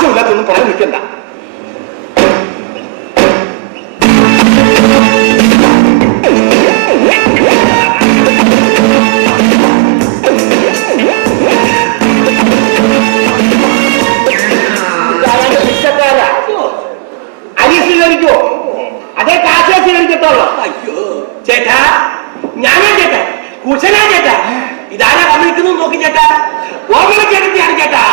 ആവശ്യമില്ലാത്തൊന്നും പറയാൻ നിൽക്കണ്ട. അരി സ്വീകരിക്കോ അതേ കാശ സ്വീകരിക്കത്തോളോ? അയ്യോ ചേട്ടാ, ഞാനാ ചേട്ടാ, കുശനാ ചേട്ടാ. ഇതാരാ വന്നിരിക്കുന്നു നോക്കി ചേട്ടാ. ഓർമ്മ ചേട്ടത്തിയാണ് ചേട്ടാ.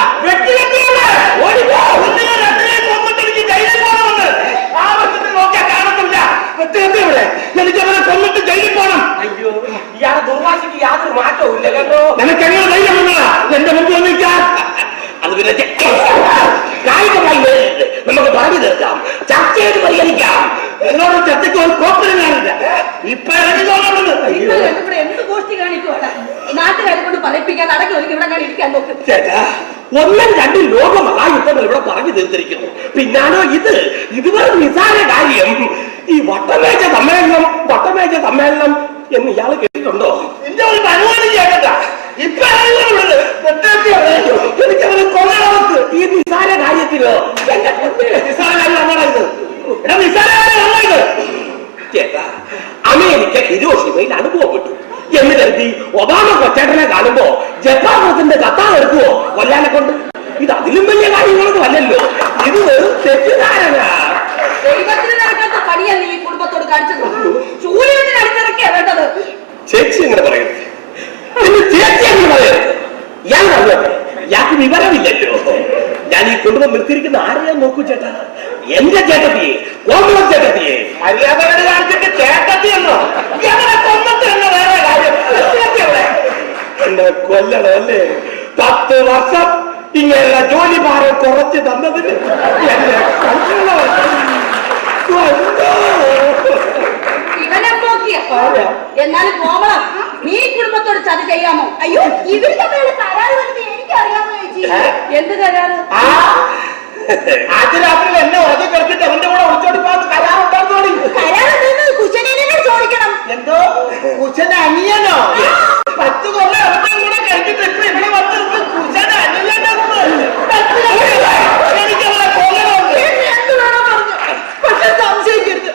എനിക്കവരെ കൊന്നിട്ട് ജയിലിൽ പോകണം. അയ്യോ, ഇയാളെ ദുർവാശിക്ക് യാതൊരു മാറ്റവും ഇല്ല കേട്ടോ. നിനക്കെങ്ങനെ ധൈര്യം വന്നതാ എന്റെ മുമ്പ് വന്നിരിക്കാൻ? അത് പിന്നെ കായികമായി നമുക്ക് പറഞ്ഞു തീർക്കാം, ചർച്ച ചെയ്ത് പരിഹരിക്കാം. എന്നോട് ചർച്ചയ്ക്ക് ഒരു കോപ്പലും കാണില്ല. ഇപ്പൊ എന്ത് ഗോഷ്ടി കാണിക്കുവാണ്? നാട്ടുകാരെ കൊണ്ട് പറയിപ്പിക്കാൻ അടക്കി ഒരിക്കൽ ഇവിടെ ഞാൻ ഇരിക്കാൻ നോക്കും. ചേട്ടാ, ഒന്നും രണ്ടും ലോകമഹായുദ്ധങ്ങൾ ഇവിടെ പറഞ്ഞു തീർത്തിരിക്കുന്നു. പിന്നാണോ ഇതുവരെ നിസാര കാര്യം. ഈ വട്ടമേജ സമ്മേളനം എന്ന് ഇയാള് കേട്ടിട്ടുണ്ടോ? എന്റെ ഒരു അനുമാനം ചേട്ടാ. ഇപ്പൊ എനിക്കവരെ കൊല്ലണവർക്ക് ഈ നിസാര കാര്യത്തിലോ നിസാര കാര്യമാണത്. ചേട്ടാ, അമേരിക്ക ഹിരോഷിമയിൽ അനുഭവപ്പെട്ടു എന്ന് കരുതി ഒബാമ കൊച്ചേട്ടനെ കാണുമ്പോ ജപ്പാൻ പ്രസിഡന്റ് കത്താൻ എടുക്കുവോ കൊല്ലാനെ കൊണ്ട്? ഇത് അതിലും വലിയ കാര്യങ്ങളൊന്നും അല്ലല്ലോ. ഇത് തെറ്റിദ്ധാരണ. ദൈവത്തിന് നടക്കാത്ത പണിയാണ് ഈ കുടുംബത്തോട് കാണിച്ചത്. ചൂര്യത്തിന് അടിച്ചിറക്കിയാ വേണ്ടത്. ചേച്ചി എങ്ങനെ പറയരുത്, ചേച്ചി എങ്ങനെ പറയരുത്. ഇയാൾ പറഞ്ഞോട്ടെ, ഇയാൾക്ക് വിവരമില്ലല്ലോ. ഞാൻ ഈ കുടുംബം നിർത്തിയിരിക്കുന്ന ആരെയാ നോക്കൂ ചേട്ടാ. എന്റെ ചേട്ടത്തിയെ, കോമളം ചേട്ടത്തിയെ. മര്യാദകൾ കാണിച്ചിട്ട് ചേട്ടത്തി എന്നോ? കൊന്നിട്ട് തന്നെ വേറെ കാര്യം. എന്നെ കൊല്ലണം അല്ലേ? 10 വർഷം ഇങ്ങനെ ജോലി ഭാരം കുറച്ച് തന്നതിന് എന്നെ ഇവനെ നോക്കിയ എന്നാലും കോമളം, നീ കുടുംബത്തോട് ചതി ചെയ്യാമോ? അയ്യോ, ഇവരുടെ മേലെ കരാറ് വരുന്നത് എനിക്കറിയാമോ ചേച്ചി? എന്ത് കരാറ്? ആദ്യ രാത്രിയിൽ എന്നെ ഉറക്കി കിടത്തിട്ട് അവന്റെ കൂടെ ഒളിച്ചോടി പോകുന്ന കരാറുണ്ടാകുന്നോടി. കരാറ് കുശനെ ചോദിക്കണം. എന്തോ കുശന അനിയനോ? 10 കൊല്ലം അവന്റെ കൂടെ കഴിച്ചിട്ട് ഇപ്പൊ ഇവിടെ വന്ന് കുശന അനിയനോ? എനിക്കവരെ കൊല്ലണമുണ്ട്. എന്ത് വേണം പറഞ്ഞു, പക്ഷെ സംശയിക്കരുത്.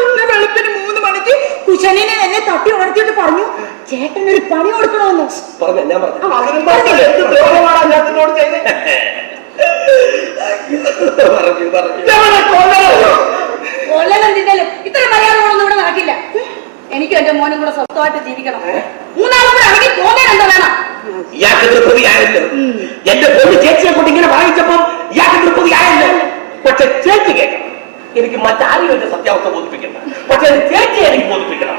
ഇന്ന് വെളുപ്പിന് 3 മണിക്ക് കുശനെ എന്നെ തട്ടി ഉണർത്തിയിട്ട് പറഞ്ഞു ചേട്ടനൊരു പണി കൊടുക്കണമെന്ന്. പറഞ്ഞു ഞാൻ പറഞ്ഞു എന്ത് ദ്രോഹമാണ് അദ്ദേഹത്തിനോട് ചെയ്തത്? കൊല്ലലെന്തിന്റെലും ഇത്ര മര്യാദകളൊന്നും ഇവിടെ നടക്കില്ല. എനിക്കും എന്റെ മോനും കൂടെ സ്വസ്ഥമായിട്ട് ജീവിക്കണം. 3 കൂടെ ആണെങ്കിൽ പോകാൻ എന്താ വേണം? ഇയാൾക്ക് തൃപ്തിയായല്ലോ. എന്റെ പൊന്നു ചേച്ചിയെ കൊണ്ട് ഇങ്ങനെ വായിച്ചപ്പോ ഇയാൾക്ക് തൃപ്തിയായല്ലോ. പക്ഷെ ചേച്ചി കേൾക്കണം, എനിക്ക് മറ്റാരും എന്റെ സത്യാവസ്ഥ ബോധിപ്പിക്കണ്ട. പക്ഷെ ചേച്ചി എനിക്ക് ബോധിപ്പിക്കണം.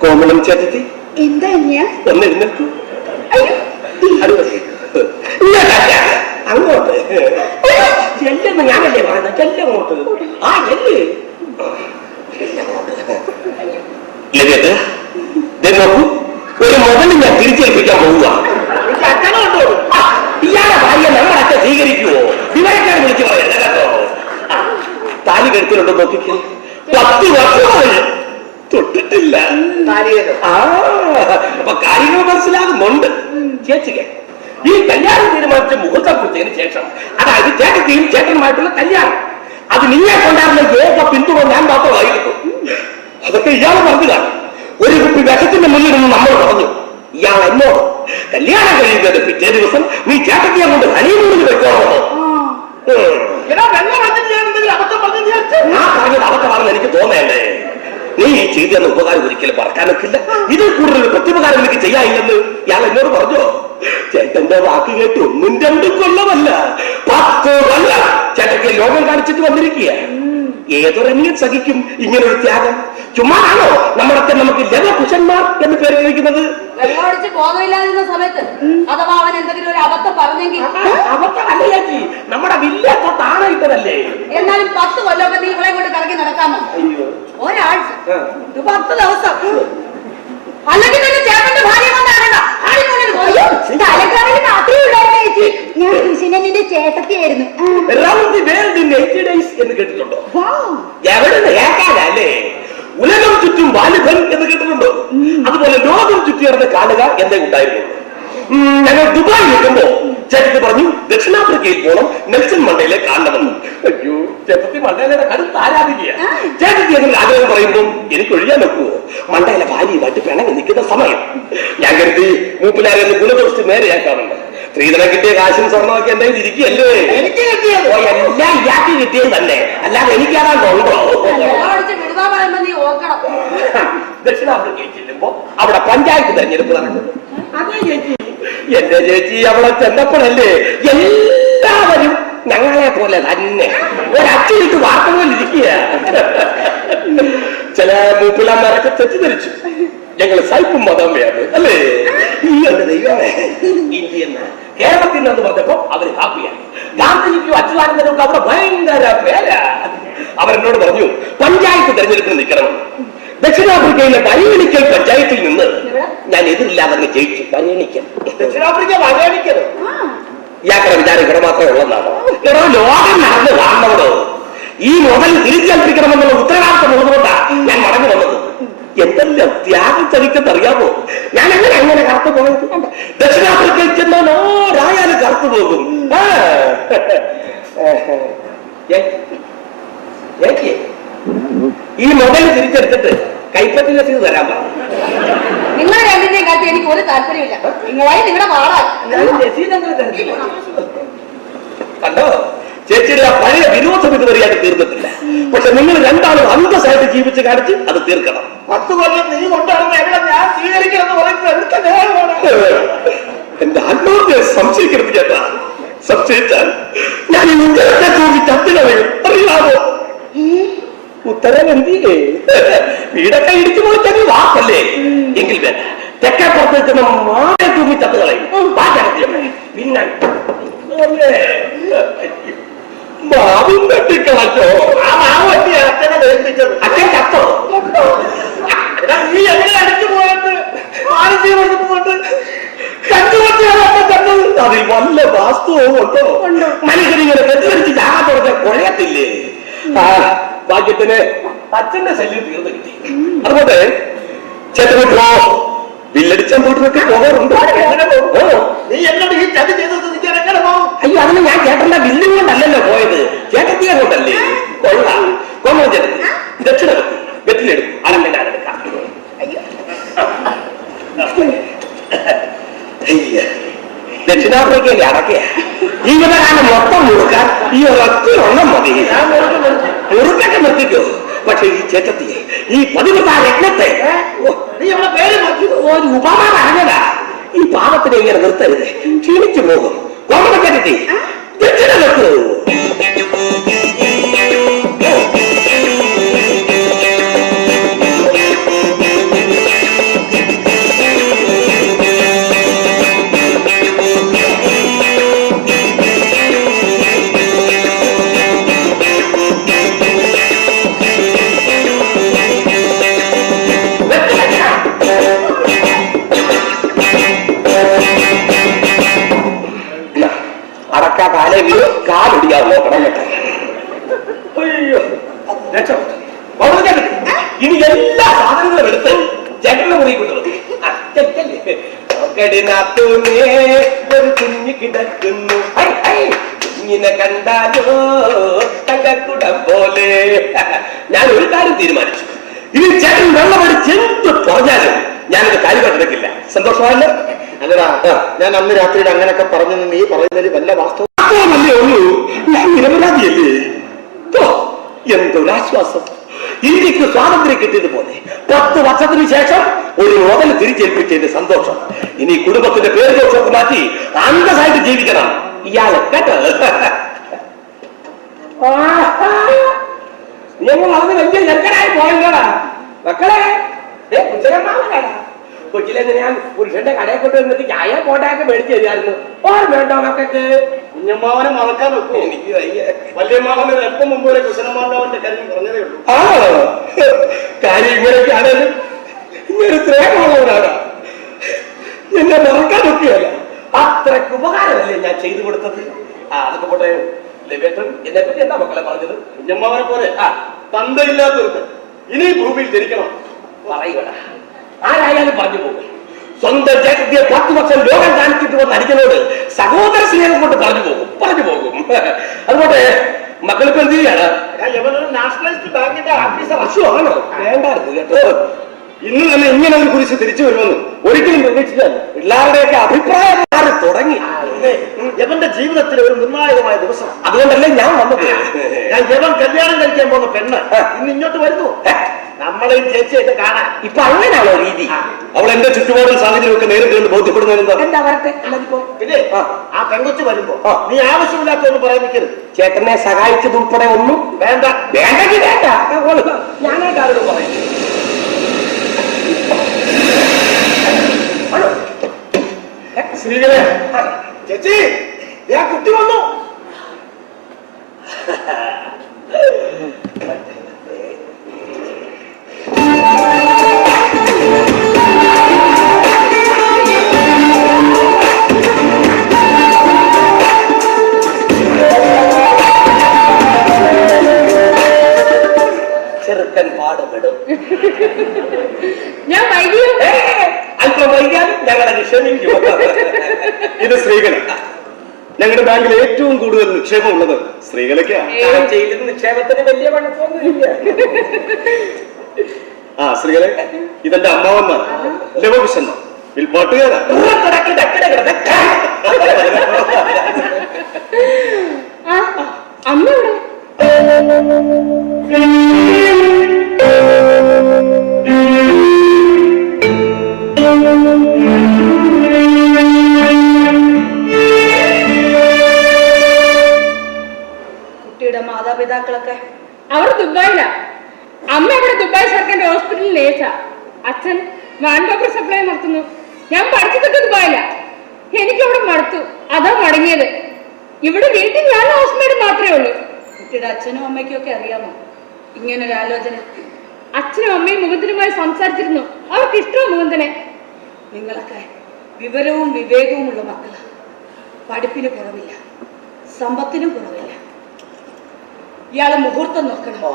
കോമളം ചേച്ചി എന്താ ഒന്ന് എഴുന്നേൽക്കൂ. അങ്ങോട്ട് ചെല്ലെന്ന് ഞാനല്ലേ പറയുന്നത്. ചെല്ലങ്ങോട്ട്. ആ ചെല്ല്. നോക്കൂ, ഒരു മുതൽ ഞാൻ തിരിച്ചേൽപ്പിക്കാൻ പോവുക. ഇയാളുടെ ഭാര്യ നമ്മളൊക്കെ സ്വീകരിക്കുവോ? വിവരക്കാരെ വിളിച്ചു പറയല്ല കേട്ടോ. താലി കെടുത്തിട്ടുണ്ടോ നോക്കിക്കേ. 10 വർഷമായി തൊട്ടിട്ടില്ല. അപ്പൊ കാര്യങ്ങൾ മനസ്സിലാകുന്നുണ്ട്. ചേച്ചിക്ക് ഈ കല്യാണം തീരുമാനിച്ച മുഹൂർത്തം കുറിച്ചതിന് ശേഷം, അതായത് ചേട്ടത്തിയും ചേട്ടനുമായിട്ടുള്ള കല്യാണം, അത് നിന്നെ കൊണ്ടാകുന്ന ഏക പിന്തുണ ഞാൻ മാത്രമായിരുന്നു. അതൊക്കെ ഇയാൾ പറഞ്ഞു കാണും. ഒരു കുപ്പി വിഷത്തിന്റെ മുന്നിൽ നിന്ന് നമ്മൾ പറഞ്ഞു, ഇയാൾ എന്നോട് കല്യാണം കഴിയുന്നത് പിറ്റേ ദിവസം നീ ചേട്ടത്തിയെ കൊണ്ട് ഹണിമൂണിന് വെക്കോളോ? അബദ്ധമാണെന്ന് എനിക്ക് തോന്നേണ്ടേ. നീ ഈ ചെയ്തെന്ന ഉപകാരം ഒരിക്കലും മറക്കാൻ വെക്കില്ല. ഇതിൽ കൂടുതൽ പ്രത്യുപകാരം എനിക്ക് ചെയ്യാനില്ലെന്ന് ഇയാൾ എന്നോട് പറഞ്ഞോ? ചേട്ടന്റെ വാക്ക് കേട്ട് 1-2 കൊല്ലമല്ല, 10 കൊല്ലം ചേട്ടയ്ക്ക് ലോകം കാണിച്ചിട്ട് വന്നിരിക്കുക. ഏതൊരന്യം സഹിക്കും ഇങ്ങനൊരു ത്യാഗം? ചുമ്മാണോ നമ്മളൊക്കെ നമുക്ക് ലവകുശന്മാർ എന്ന് പേര് കഴിക്കുന്നത്? വെള്ളമടിച്ച് ബോധമില്ലാതിരുന്ന സമയത്ത് അഥവാ അവൻ എന്തെങ്കിലും ഒരു അബദ്ധം പറഞ്ഞെങ്കിൽ അബദ്ധമല്ല ചേച്ചി, നമ്മുടെ വില്ല തൊട്ടാണയിട്ടതല്ലേ. എന്നാലും 10 കൊല്ലമൊക്കെ നീ ഇവളെ കൊണ്ട് കറങ്ങി നടക്കാമോ? ഒരാഴ്ച, 10 ദിവസം. അല്ലെങ്കിൽ തന്നെ ചേട്ടന്റെ ഭാര്യ കൊണ്ടാകണ്ട. ഞാൻ കൃഷ്ണന്റെ ചേട്ടത്തിയായിരുന്നു. എന്ന് കേട്ടിട്ടുണ്ടോ? എവിടെ കേൾക്കാനല്ലേ? ഉലകം ചുറ്റും വാലിഭൻ എന്ന് കേട്ടിട്ടുണ്ടോ? അതുപോലെ ലോകം ചുറ്റി നടന്ന് കാണുക എന്നേ ഉണ്ടായിരുന്നു. ഞങ്ങൾ ദുബായിൽ നിൽക്കുമ്പോ ചേട്ടത്തി പറഞ്ഞു ദക്ഷിണാഫ്രിക്കയിൽ പോകണം, നെൽസൺ മണ്ടേലെ കാണണമെന്ന്. അയ്യോ, ചേട്ടത്തി മണ്ടേലയുടെ കടുത്ത് ആരാധിക്കുക. ചേട്ടത്തി അങ്ങനെ ആഗ്രഹം പറയുമ്പോൾ എനിക്ക് ഒഴിയാൻ വെക്കുവോ? മണ്ടയിലെ ഭാര്യയുമായിട്ട് പിണങ്ങി നിൽക്കുന്ന സമയം ഞാൻ കരുതി മൂപ്പിലാരെ ഗുണദോഷി നേരെയാക്കാറുണ്ട്. സ്ത്രീധനം കിട്ടിയ കാശും സ്വർണ്ണമൊക്കെ എന്റെ ഇരിക്കുകയല്ലേ? എനിക്ക് കിട്ടിയത് എല്ലാം ഇയാൾക്ക് കിട്ടിയത് തന്നെ, അല്ലാതെ എനിക്കതാണ്ടോ? ദക്ഷിണാഫ്രിക്കയിൽ ചെല്ലുമ്പോ അവിടെ പഞ്ചായത്ത് തെരഞ്ഞെടുപ്പ് നടക്കുന്നു. അതേ ചേച്ചി, എന്റെ ചേച്ചി അവിടെ ചെന്നപ്പോഴല്ലേ എല്ലാവരും ഞങ്ങളെ പോലെ തന്നെ ഒരച്ചിട്ട് വാർത്ത പോലെ ഇരിക്കുക. ചില മൂപ്പിളന്മാരൊക്കെ തെറ്റിദ്ധരിച്ചു ഞങ്ങൾ സൈപ്പും മതമയാണ് അല്ലേ. ഈ എന്റെ ദൈവമേ, ഇന്ത്യൻ കേരളത്തിൽ നിന്ന് പറഞ്ഞപ്പോ അവര് ഹാപ്പിയാണ്. ഗാന്ധിജിക്കും അച്യുതാനന്ദനും അവിടെ ഭയങ്കര പേരാ. അവരെന്നോട് പറഞ്ഞു പഞ്ചായത്ത് തെരഞ്ഞെടുപ്പിന് നിൽക്കണം. ദക്ഷിണാഫ്രിക്കയിലെ വരേണിക്കൽ പഞ്ചായത്തിൽ നിന്ന് ഞാൻ എതിരില്ലാതെ ജയിച്ചു. വരേണിക്കൽ, ദക്ഷിണാഫ്രിക്ക വരേണിക്കൽ. ഇയാളുടെ വിചാരം ഇവിടെ മാത്രമേ ഉള്ളതാണ്. ലോകം നടന്ന് കാണണവരോ ഈ മുതൽ തിരിച്ചേൽപ്പിക്കണമെന്നുള്ള ഉത്തരവാദിത്തം ഉള്ളതുകൊണ്ടാണ് ഞാൻ മടങ്ങി വന്നത്. എന്തെല്ലാം ത്യാഗം ചതിക്കെന്നറിയാമോ? ഞാൻ അങ്ങനെ കറുത്തു പോയത്. ദക്ഷിണാഫ്രിക്കയിൽ ചെന്നാൽ ഓരായാലും കറുത്തു പോകും. ഈ മൊബൈൽ തിരിച്ചെടുത്തിട്ട് കൈപ്പറ്റി രസീത് തരാൻ പറഞ്ഞു. നിങ്ങൾ രണ്ടിന്റെയും കാര്യത്തിൽ എനിക്ക് ഒരു താല്പര്യമില്ല. നിങ്ങളായി നിങ്ങളുടെ പാടാൻ കണ്ടോ, ചേച്ചിയുടെ പഴയ വിരോധം ഇതുവരെയായിട്ട് തീർന്നിട്ടില്ല. പക്ഷെ നിങ്ങൾ രണ്ടാളും അന്തസ്സായിട്ട് ജീവിച്ച് കാണിച്ച് അത് തീർക്കണം. 10 കൊല്ലം നീ കൊണ്ടാണെന്ന് എവിടെ ഞാൻ സ്വീകരിക്കണമെന്ന് പറയുന്നത് എന്റെ ആത്മാർത്ഥയെ സംശയിക്കരുത് ചേട്ടാ. സംശയിച്ചാൽ ഞാൻ ഇങ്ങനെ തൂക്കി ചത്തുകളയും, അറിയാമോ? ഉത്തരം എന്തിയേ? വീടൊക്കെ ഇടിച്ചു പോയിട്ടത് വാക്കല്ലേ? എങ്കിൽ വേണ്ട, തെക്കേ പുറത്ത് നിൽക്കുന്ന മാറെ തൂക്കി ചത്തുകളയും. പിന്നെ മാവും തട്ടിക്കളച്ചോ? ആ മാവട്ടി അച്ഛനെ ഏൽപ്പിച്ചത്. അച്ഛൻ ചത്തോ? നീ എങ്ങനെ അടിച്ചു പോയത്? പോയിട്ട് അതിൽ വല്ല വാസ്തവവും ഉണ്ടോ? മനുഷ്യരിങ്ങനെ തെറ്റിദ്ധരിച്ച് ചാകാൻ തുടങ്ങിയ കുഴയത്തില്ലേ? ഭാഗ്യത്തിന് അച്ഛന്റെ ശല്യം തീർന്നു കിട്ടി. അതുകൊണ്ട് ചേട്ടനോ ബില്ലടിച്ചാൻ പോയിട്ടൊക്കെ പോകാറുണ്ടോ? നീ എന്നോട് ഈ ചതി ചെയ്തത് നീ എങ്ങനെ പോകും? അയ്യോ, അതിന് ഞാൻ ചേട്ടന്റെ ബില്ലും കൊണ്ടല്ലല്ലോ പോയത്, ചേട്ടത്തിയെ കൊണ്ടല്ലേ. കൊള്ളാം, കൊള്ളാം ചേട്ടത്തി. ദക്ഷിണ വെറ്റിലെടുക്കും, അടങ്ങ ഞാനെടുക്കാം. ദക്ഷിണാഫ്രിക്കയിലെ അടക്കയ ഇങ്ങനെ കാലം മൊത്തം മുറുക്കാൻ ഈ ഒരൊറ്റ എണ്ണം മതി. മുറുക്കൊക്കെ നിർത്തിക്കോ. പക്ഷെ ഈ ചേട്ടത്തിയെ, ഈ 13 രത്നത്തെ നീ അവളെ പേര് ഒരു ഉപമ പറഞ്ഞതാ. ഈ പാപത്തിനെ ഇങ്ങനെ നിർത്തരുത്, ക്ഷീണിച്ചു പോകും. കോമണ ചേട്ടത്തി ദക്ഷിണ വെക്കൂ. കാലൊടിയാതെ നോക്കണം കേട്ടോ. അയ്യോ, ഇനി എല്ലാ സാധനങ്ങളും എടുത്ത് ചേട്ടന്റെ മുറി കൊണ്ടുവന്നു. ഒരു കുഞ്ഞു കിടക്കുന്നു, ഇങ്ങനെ കണ്ടാലോ തങ്കക്കുടം പോലെ. ഞാൻ ഒരു കാര്യം തീരുമാനിച്ചു, ഇനി ചേട്ടൻ വെള്ളമടിച്ച് എന്ത് പറഞ്ഞാലും ഞാനത് കാര്യമായിട്ടെടുക്കില്ല. സന്തോഷമല്ലോ? അല്ലടാ, ഞാൻ അന്ന് രാത്രിയിൽ അങ്ങനെയൊക്കെ പറഞ്ഞെന്ന് നീ പറയുന്നതിൽ വല്ല വാസ്തവം അല്ലേ ഉള്ളൂ. ഞാൻ നിരപരാധിയല്ലേ? എന്തൊരാശ്വാസം. ഇന്ത്യക്ക് സ്വാതന്ത്ര്യം കിട്ടിയതുപോലെ 10 വർഷത്തിന് ശേഷം ഒരു മുതൽ തിരിച്ചേൽപ്പിച്ചതിന്റെ സന്തോഷം. ഇനി കുടുംബത്തിന്റെ പേര് ദോഷമൊക്കെ മാറ്റി അന്തസ്സായിട്ട് ജീവിക്കണം ഇയാള് കേട്ടോ. ഞങ്ങൾ അതിന് വലിയ ചെറുക്കനായി പോയല്ലോടാ മക്കളെ. കൊച്ചിലെ ഞാൻ പുരുഷന്റെ കടയെ കൊണ്ടുവന്നിട്ട് ചായ പോട്ടാക്കെ മേടിച്ചു തരുമായിരുന്നു. ഓർമ്മയുണ്ടോ മക്കൾക്ക്? കുഞ്ഞമ്മാവനെ മറക്കാൻ വെക്കും. എനിക്ക് വല്യമ്മാവന് എപ്പം മുമ്പ് വരെ കുശലമാണ്ടാവന്റെ കാര്യം പറഞ്ഞതേ ഉള്ളൂ. ആ കാര്യം ഇങ്ങനെയൊക്കെ ആണെങ്കിലും ഇങ്ങനെ സ്നേഹമുള്ളവരാണ്. എന്നെ മറക്കാനൊക്കെയല്ല, അത്രയ്ക്ക് ഉപകാരമല്ലേ ഞാൻ ചെയ്തു കൊടുത്തത്. അതൊക്കെ പോട്ടെ. ലവേട്ടൻ എന്നെ പറ്റി എന്താ മക്കളെ പറഞ്ഞത്? കുഞ്ഞമ്മാവനെ പോലെ തന്തയില്ലാത്തവർക്ക് ഇനി ഭൂമിയിൽ ജനിക്കണം പറയുകട. ആരായാലും പറഞ്ഞു പോകും. സ്വന്തം ചേട്ടത്തിയെ 10 വർഷം ലോകം കാണിച്ചിട്ട് വന്ന അടിക്കനോട് സഹോദര സ്നേഹം കൊണ്ട് പറഞ്ഞു പോകും. അതുകൊണ്ട് മക്കളിപ്പോ എന്ത് ചെയ്യാണ്? നാഷണലൈസ്ഡ് ബാങ്കിന്റെ ഓഫീസർ ആണോ? വേണ്ടായിരുന്നു കേട്ടോ. ഇന്ന് തന്നെ ഇങ്ങനെ ഒരു കുറിച്ച് തിരിച്ചു വരുമെന്ന് ഒരിക്കലും പ്രതീക്ഷിക്കാൻ പിള്ളേരുടെയൊക്കെ അഭിപ്രായം മാറി തുടങ്ങി. യവന്റെ ജീവിതത്തിലെ ഒരു നിർണായകമായ ദിവസം. അതുകൊണ്ടല്ലേ ഞാൻ വന്നത്. യവൻ കല്യാണം കഴിക്കാൻ പോകുന്ന പെണ്ണ് ഇന്ന് ഇങ്ങോട്ട് വരുന്നു. നമ്മളെയും ചേച്ചിയൊക്കെ കാണാൻ. ഇപ്പൊ അങ്ങനെയാണോ രീതി? അവൾ എന്റെ ചുറ്റുപാടും സാഹചര്യമൊക്കെ നേരിട്ട് കണ്ട് ബോധ്യപ്പെടുന്നതിനെന്താ? പിന്നെ ആ പെങ്കൊച്ച് വരുമ്പോ നീ ആവശ്യമില്ലാത്തൊന്നും പറയാൻ നിൽക്കരുത്. ചേട്ടനെ സഹായിച്ചതുൾപ്പെടെ ഒന്നും വേണ്ട. വേണ്ടെങ്കിൽ വേണ്ട. ഞാനായിട്ട് ആരോട് പറയും? ശ്രീകളെ, ചേച്ചി ഞാൻ കുട്ടി വന്നു. ചെറുക്കൻ പാടുപെടും. ഞാൻ വൈകിയോ? അല്പം വൈകിയാലും ഞങ്ങളെ ക്ഷമിക്കും. ഇത് സ്ത്രീകൾ. ഞങ്ങളുടെ ബാങ്കിൽ ഏറ്റവും കൂടുതൽ നിക്ഷേപമുള്ളത് സ്ത്രീകളൊക്കെയാണ്. ചെയ്തത് നിക്ഷേപത്തിന് വലിയ കുഴപ്പമൊന്നുമില്ല. ആ സ്ത്രീകളെ, ഇതെന്റെ അമ്മാവന്മാർ ലവകുശന്മാർ, വിൽപ്പാട്ടുകാരാ. അമ്മ ഇവിടെ കുട്ടിയുടെ മാതാപിതാക്കളൊക്കെ അവർ ദുബായിലാ. അമ്മ ഇവിടെ ദുബായ് സർക്കാരിന്റെ ഹോസ്പിറ്റലിൽ നേഴ്സാ. അച്ഛൻ വാൻപേപ്പർ സപ്ലൈ നടത്തുന്നു. ഞാൻ പഠിച്ചതൊക്കെ ദുബായിലാ. എനിക്കവിടെ മടുത്തു, അതാ മടങ്ങിയത്. ഇവിടെ വീട്ടിൽ ഞാൻ ഹൗസ് മെയ്ഡ് മാത്രമേ ഉള്ളൂ. കുട്ടിയുടെ അച്ഛനും അമ്മയ്ക്കും ഒക്കെ അറിയാമോ ഇങ്ങനൊരു ആലോചന? അച്ഛനും അമ്മയും മുകുന്ദനുമായി സംസാരിച്ചിരുന്നു. അവർക്ക് ഇഷ്ടവും മുകുന്ദനെ. നിങ്ങളൊക്കെ വിവരവും വിവേകവും ഉള്ള മക്കളാ. പഠിപ്പിന് കുറവില്ല, സമ്പത്തിനും കുറവില്ല. ഇയാളെ മുഹൂർത്തം നോക്കണമോ?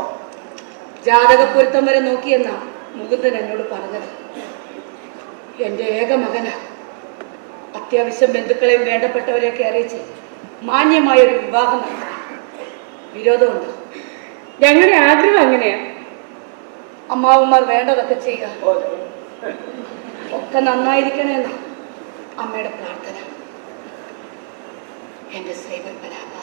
ജാതകപ്പൊരുത്തം വരെ നോക്കിയെന്നാ മുകുന്ദൻ എന്നോട് പറഞ്ഞത്. എന്റെ ഏക മകനാ. അത്യാവശ്യം ബന്ധുക്കളെയും വേണ്ടപ്പെട്ടവരെയൊക്കെ അറിയിച്ച് മാന്യമായൊരു വിവാഹം നടത്തണം. വിരോധമുണ്ടോ? ഞങ്ങളുടെ ആഗ്രഹം അങ്ങനെയാ. അമ്മാവന്മാർ വേണ്ടതൊക്കെ ചെയ്യുക. ഒക്കെ നന്നായിരിക്കണമെന്ന് അമ്മയുടെ പ്രാർത്ഥന. എന്റെ ശ്രീപത്മനാഭ.